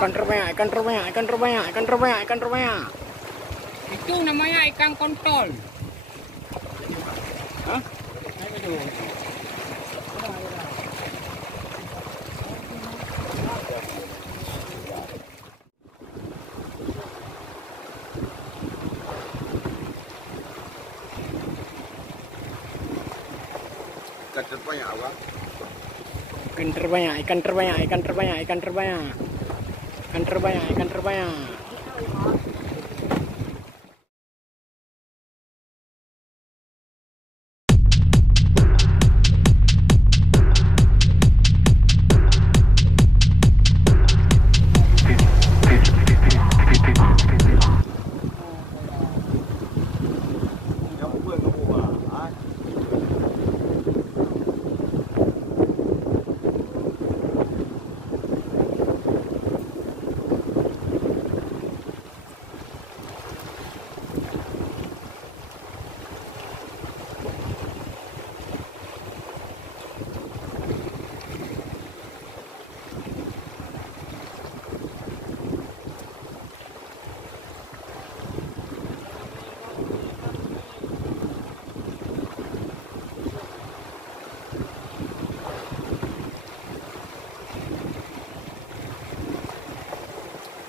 Ikan terbanyak, ikan terbanyak, ikan terbanyak, ikan terbanyak, ikan terbanyak. Itu namanya ikan kontol. Hah? Ikan terbanyak abang. Ikan terbanyak, ikan terbanyak, ikan terbanyak, ikan terbanyak. Ikan terbanyak, ikan terbanyak.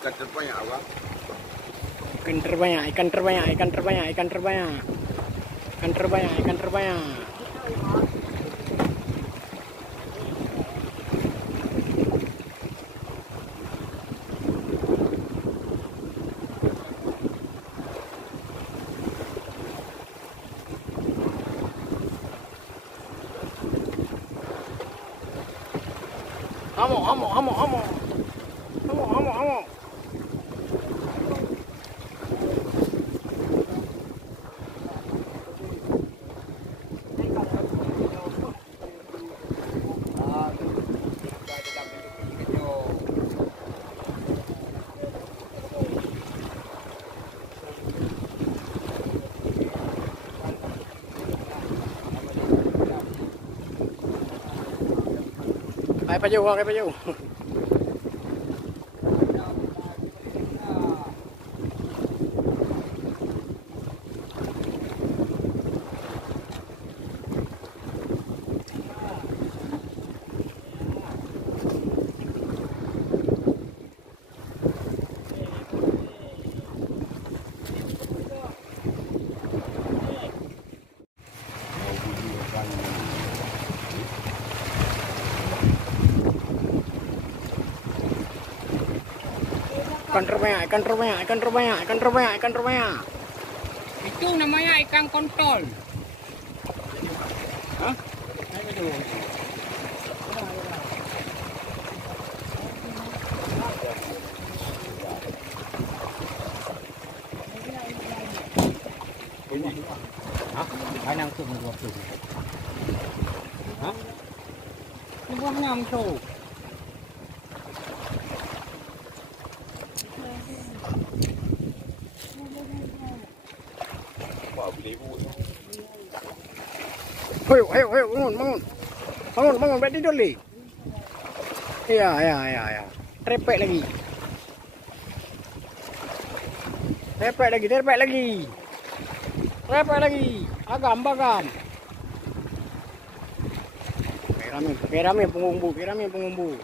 Ikan terbanyak abang. Ikan terbanyak, ikan terbanyak, ikan terbanyak, ikan terbanyak. Ikan terbanyak, ikan terbanyak. Amo, amo, amo, amo. Amo, amo, amo. Ay pa jauh, ay pa jauh. Ikan terbanyak, ikan terbanyak, ikan terbanyak, ikan terbanyak, ikan terbanyak. Itu namanya ikan kontol. Hah? Hah? Kainan tuh dua tuh. Hah? Buahnya tuh. Ayo, ayo, ayo, bangun, bangun. Bangun, bangun, balik tidur li. Iya, iya, iya, iya. Trepek lagi. Trepek lagi, trepek lagi. Trepek lagi. Agam, bagam. Kerami pengumbu, kerami pengumbu.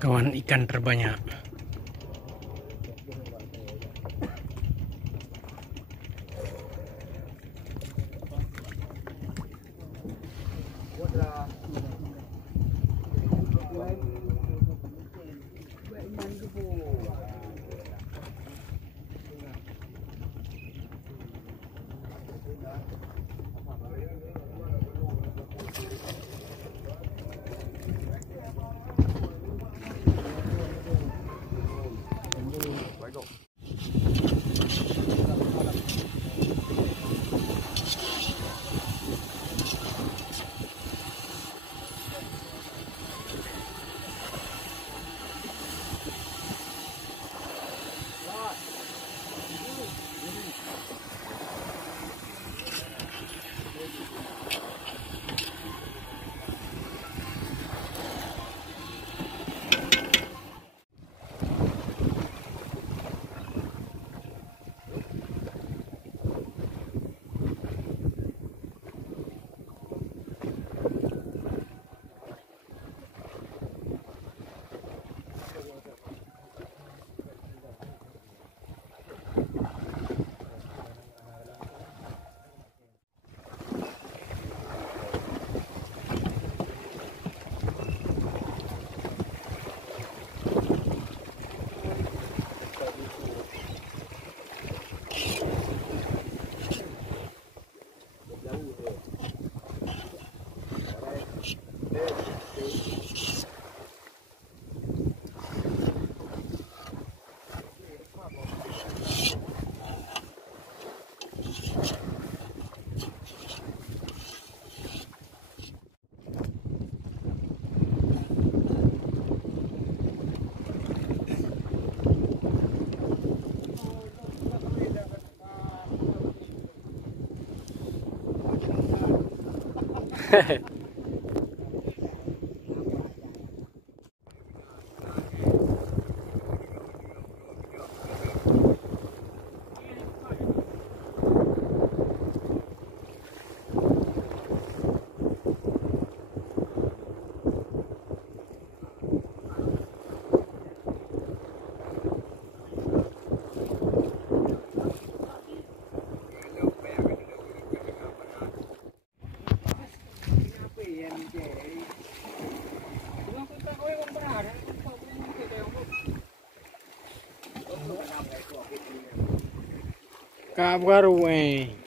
Kawan ikan terbanyak. Cabo garoto, hein?